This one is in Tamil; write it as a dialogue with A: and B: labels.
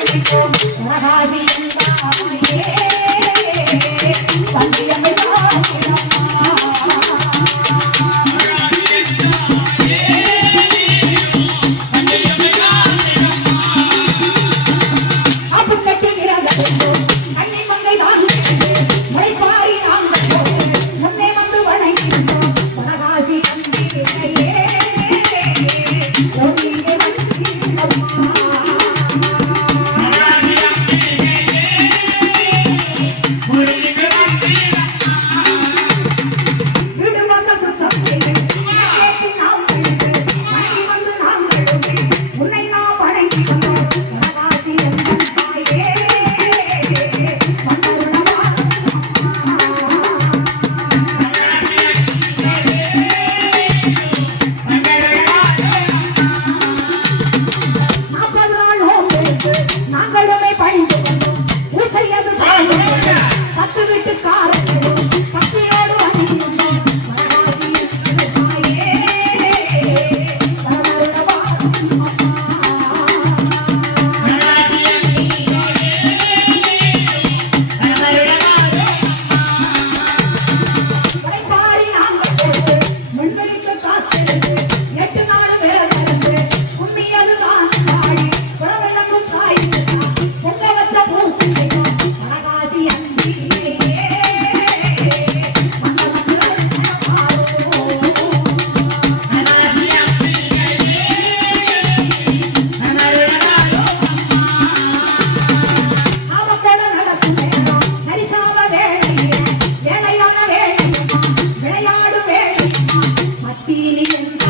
A: பணிக்கும் ஆகாசி என்றாயே കിളിയൻ